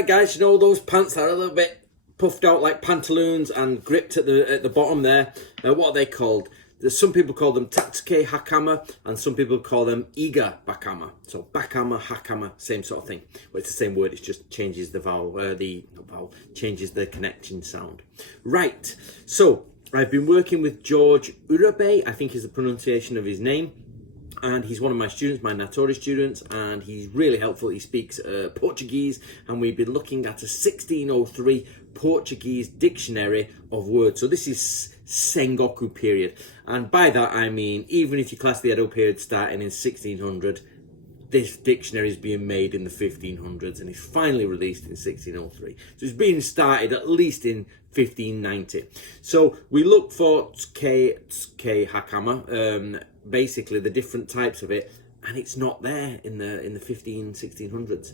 Right, guys, you know those pants that are a little bit puffed out like pantaloons and gripped at the bottom there? What are they called? Some people call them Tatsuke Hakama and some people call them Igabakama. So Bakama, Hakama, same sort of thing. But it's the same word, it just changes changes the connection sound. Right, so I've been working with George Urabe, I think is the pronunciation of his name. And he's one of my students, my Natori students, and he's really helpful. He speaks Portuguese, and we've been looking at a 1603 Portuguese dictionary of words. So this is Sengoku period. And by that I mean, even if you class the Edo period starting in 1600, this dictionary is being made in the 1500s and is finally released in 1603. So it's been started at least in 1590. So we look for Tsuke Hakama, basically the different types of it, and it's not there in the 1600s.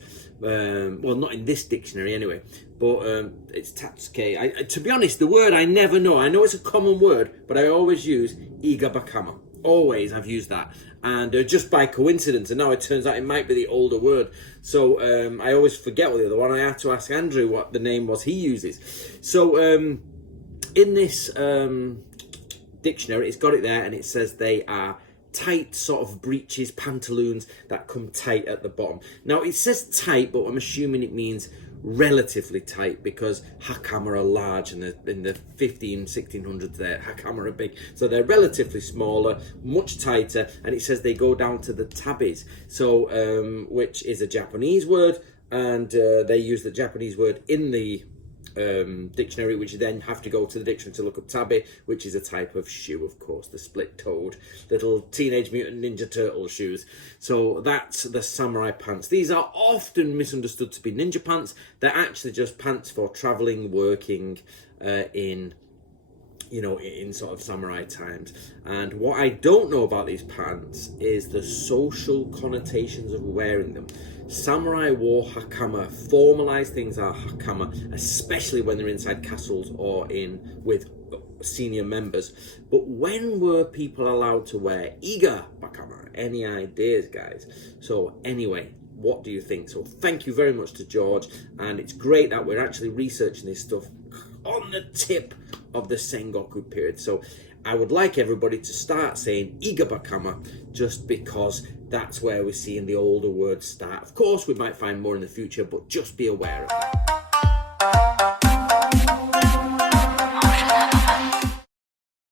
Well, not in this dictionary anyway, but it's Tatsuke. To be honest, the word I never know. I know it's a common word, but I always use Igabakama. Always I've used that, and just by coincidence, and now it turns out it might be the older word. So I always forget what the other one. I have to ask Andrew what the name was he uses. So in this dictionary, it's got it there, and it says they are tight sort of breeches, pantaloons that come tight at the bottom. Now it says tight, but I'm assuming it means relatively tight because hakama are large, and in the 1600s there hakama are big, so they're relatively smaller, much tighter, and it says they go down to the tabis, so which is a Japanese word, and they use the Japanese word in the dictionary, which you then have to go to the dictionary to look up tabi, which is a type of shoe, of course, the split-toed little Teenage Mutant Ninja Turtle shoes. So that's the samurai pants. These are often misunderstood to be ninja pants. They're actually just pants for traveling, working in sort of samurai times. And what I don't know about these pants is the social connotations of wearing them. Samurai wore hakama. Formalized things are hakama, especially when they're inside castles or with senior members. But when were people allowed to wear Igabakama? Any ideas, guys? So anyway, what do you think? So thank you very much to George, and it's great that we're actually researching this stuff on the tip of the Sengoku period. So I would like everybody to start saying Igabakama, just because that's where we're seeing the older words start. Of course, we might find more in the future, but just be aware of it.